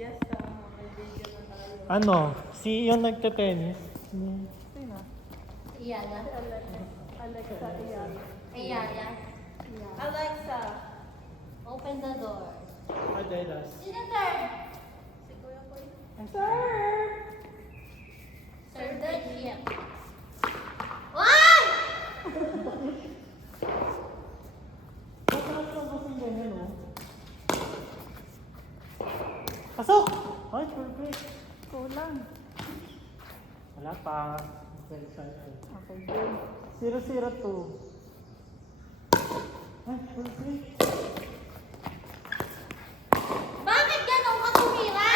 Yes, may video na tayo. Ano? Si yung nagte-tennis? Sino? Iyala. Alexa, iyan. Iyala. Alexa. Open the door. Adelas. Sino third? Si Kuya Koy. Sir! Sir the chef. Why? Masarap lang kasing ganyan, oh. Pasok! Ay, perfect. Kulang. Wala pa. Okay, game. 0-0-2. Ay, perfect. Bakit ganun ka tumira?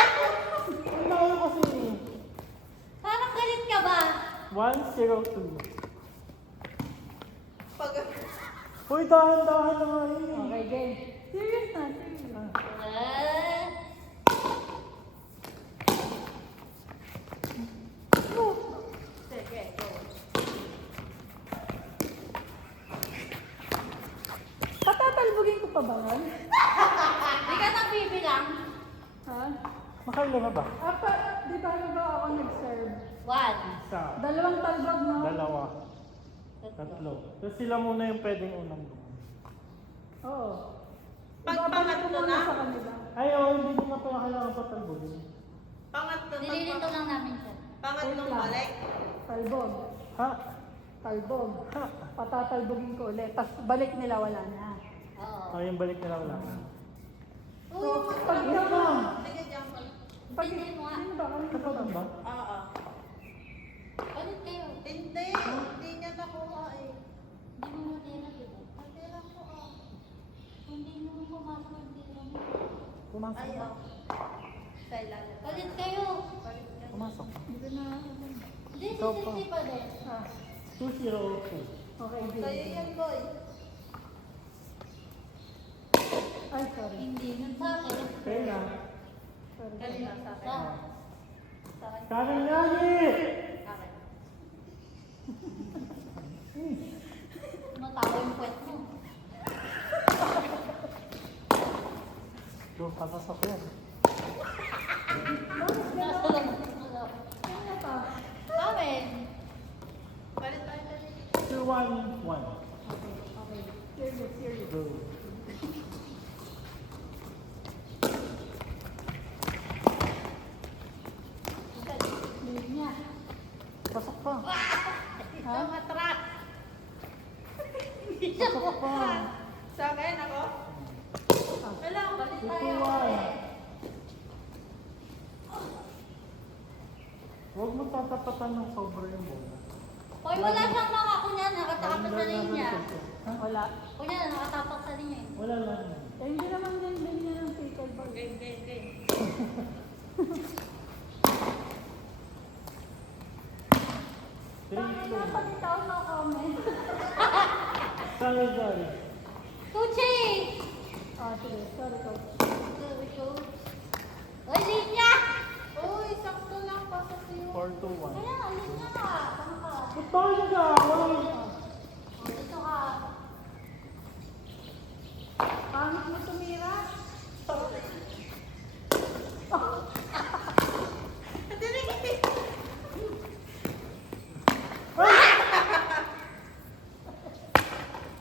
Ang layo kasi. Parang galit ka ba? 1-0-2. Pag... Uy, dahan-dahan na nga yun. Okay, game. Serious na, serious. Ah. Sige, go. Patatalbugin ko pa ba nun? Di ka nagbibilang. Ha? Makalima ba? Di ba ako nag-serve? One. Isa. Dalawang talbog, no? Dalawa. Tatlo. So sila muna yung pwedeng unang buwan. Oo. Pag Ibabalik ko pangatlo muna na? sa kanila. Ay, oh, hindi mo na pala kailangan patalbogin. Pangatlo Nililito lang namin siya. Pangatlong Wait lang. balik. Talbog. Ha? Talbog. Ha? Patatalbogin ko ulit. Tapos balik nila, wala na. Oo. Oh, yung balik nila wala. Uy, Pag Wait lang. Sige, diyan pa. Pag Hindi mo nga. Sino ba? Kanino ba? Kapag ba? Oo. Ulit kayo. Hindi. Hindi niya nakuha eh. Hindi mo matira, di ba? Natira ko ah. Hindi mo pumasok ang tira mo. Pumasok Ay, ba? oh. Sa ilalim. Ulit kayo. Pumasok. Hindi na. Hindi, Ikaw pa. hindi pa din. Ah, 2-0-2. okay, Sa'yo game. yan, boy. Ay, sorry. Hindi, nun sa akin. Kaya na. Sorry. Kanina sa akin. Sa Sa akin. Kanan nga eh! Akin. matawa yung puwet mo. Doon papasok yan. Nasa lang. Ano pa? Amen. Palit tayo dali. 2-1-1. Okay, okay. Serious, serious. Go. Leave niya. Pasok pa. Ha? Matrak. Pasok pa. Sa akin ako? Wala. Palit tayo. 2-1. Huwag mo tatapatan ng sobra yung bola. Hoy, wala siyang mga kunya, nakatapak sa linya. Wala. Kunya, nakatapak sa linya eh. Wala lang. Eh, hindi naman din niya ng pickle bag. Game, game, game. Bakit 3-2. nga pag ikaw na comment? Sorry, sorry. Kuchi! Ah, sige. Sorry, coach. Sorry, coach. Hoy, linya! Uy, sakto lang. Pasok sa'yo. 4-2-1. Kaya, linya ka. Saan ka? Ba't tayo ka? Walang... Oh, dito ka. Pangit mo tumira? Sorry.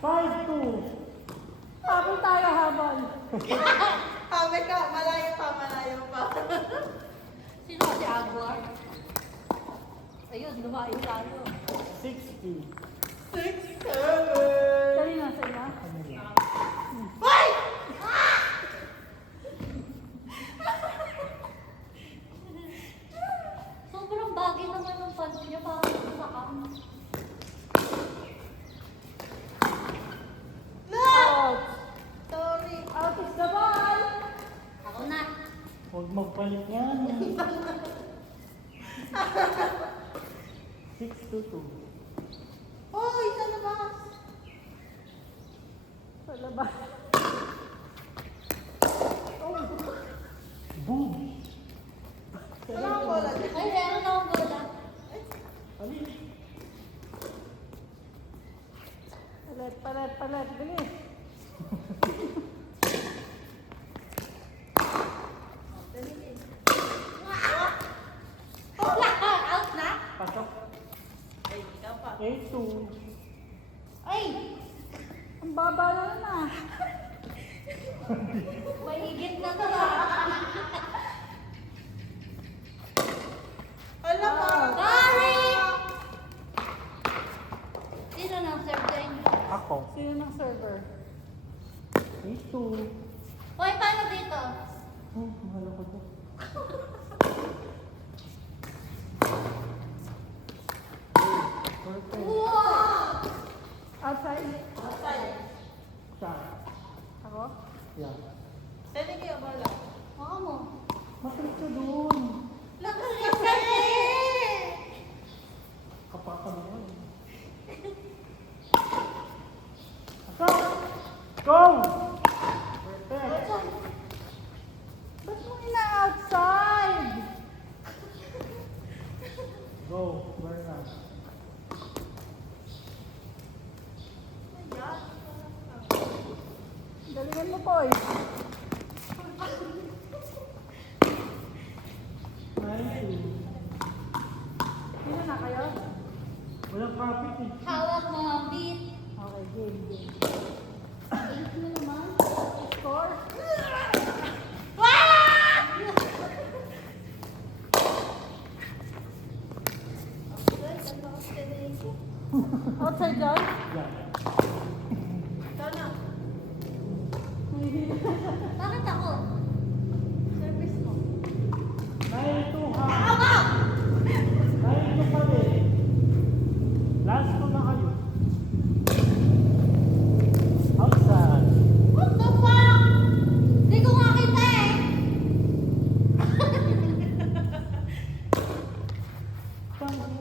Five, two. Habol tayo, habol. Sabi ka, malayo pa, malayo pa. Sino ka si Agwar? Ayun, lumayo tayo. 60. 6, 7. Dali na, sa'yo. Ano yan? Hoy! Sobrang bagay naman ng pants niya, parang sakang. Out. Sorry. Out is the ball. Ako na. Huwag magpalit yan. 6-2-2. Hoy, sa labas. Sa labas. Boom! Wala akong bola dyan. Ay, meron akong bola. Alin? Palit, palit, palit. Bilis. Dali. A2. Ay! Ang baba na. Mahigit na to ah. Hala mo. Sorry! Sino nang serve sa inyo? Ako. Sino ng server? A2. Hoy, paano dito? Oh, mahal ako to. Perfect. Wow! Outside? Siya. Ako? Yeah. Pwede kayo bola. Baka mo. Matalik ka doon. Lakas kasi! Kapaka mo yan. Go! Go! Perfect. Ba't mo ina-outside? Go. Where na? Galingan mo, boy. 90. Sino na kayo? Walang profit eh. Hawak mo ang beat. Okay, game. Eight mo naman. Score? Outside dyan? Yeah. Ikaw na. Bakit ako? Service mo. 92 ha. 92 pa rin. Last ko na kayo. Outside. What the fuck? Hindi ko nga kita eh.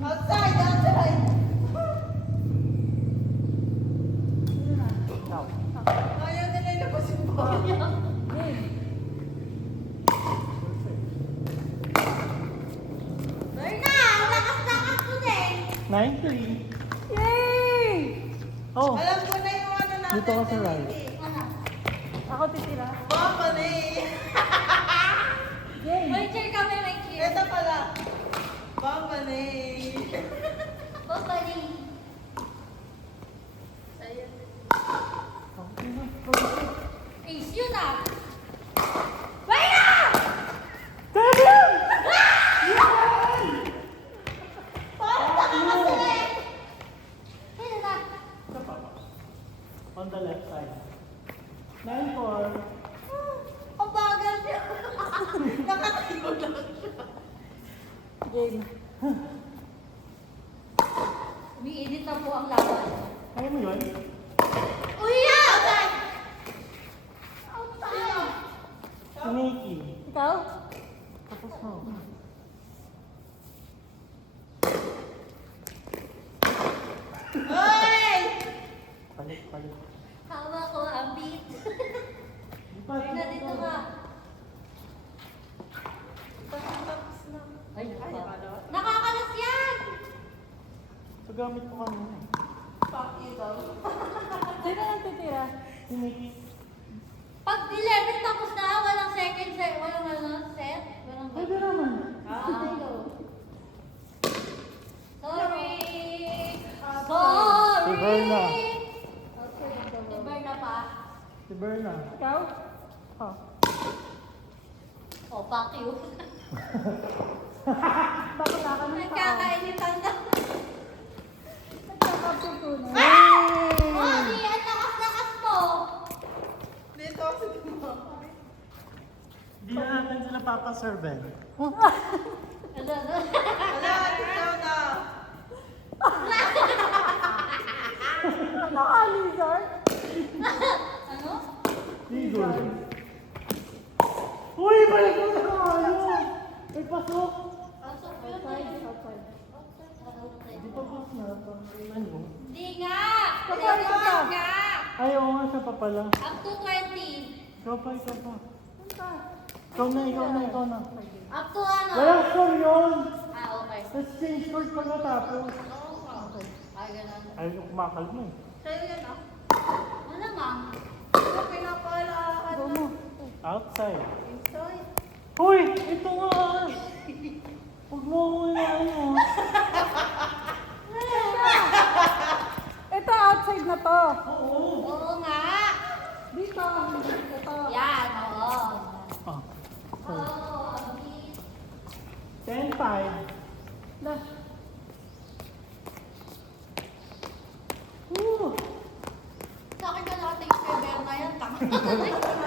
Outside, outside. Ikaw. Ayaw nila ilabas yung bola. Game. Perfect. Berna, ang lakas-lakas ko din. 93. Yay! Oh, Alam ko na yung ano natin. Dito ka sa right. Ano? Ako titira. Baka na eh. Game. May cheer kami, may cheer. Ito pala. Baka na eh. Babali. Ayun. okay na. Ace yun ah. Berna! Sino na? Isa pa. On the left side. 94. Ang bagal niya. Nakatayo lang siya. Game. Umiinit na po ang laban. Kaya mo yun? Uy! Outside! Outside! Si Nikki. Ikaw? Tapos mo. Hoy! Palit. Hawak ko ang beat. Di pa, Berna, dito ka. Tapos na. Ay, Ay, nakalawa. nakakalas yan! So gamit ko kanina. Fuck you daw. Sino nang titira? Si Nikki. Pag 11 tapos na, walang second set, walang ano, set, walang Pwede naman. Sorry. Sorry. Si Berna. Si Berna pa. Si Berna. Ikaw? Oh. Oh, fuck you. Bakit ka ng tao? Nagkakainitan na. Nagkakapitunan. Oh, di, ang lakas-lakas mo. Dito ako sa tumama. Di na natin sila papaserve. Ano, ano? Wala, ikaw na. Naka-lizard? Ano? Igor. Uy, balik mo na kayo! May pasok! Pasok yun Outside, eh. outside. Di pa pas na. Ano? Hindi nga. Kapag ka. nga. Ay, oo nga siya pa pala. Up to 20. Ikaw pa. Punta. Ikaw na. Up to ano? Walang score yun! Ah, okay. Let's change score pagkatapos. Okay. Ay, ganun. Ay, yung kumakalma eh. Sa'yo yan ah. Malamang. Ito pinapala. Go mo. Outside. Enjoy. Uy! Ito nga! Huwag mo ako ano. na to. Oo nga. Dito. Ito. Yan, oo. Oh. So, Oo. 10-5. Na. Sa akin na nakatingin kay Berna yan. Tama.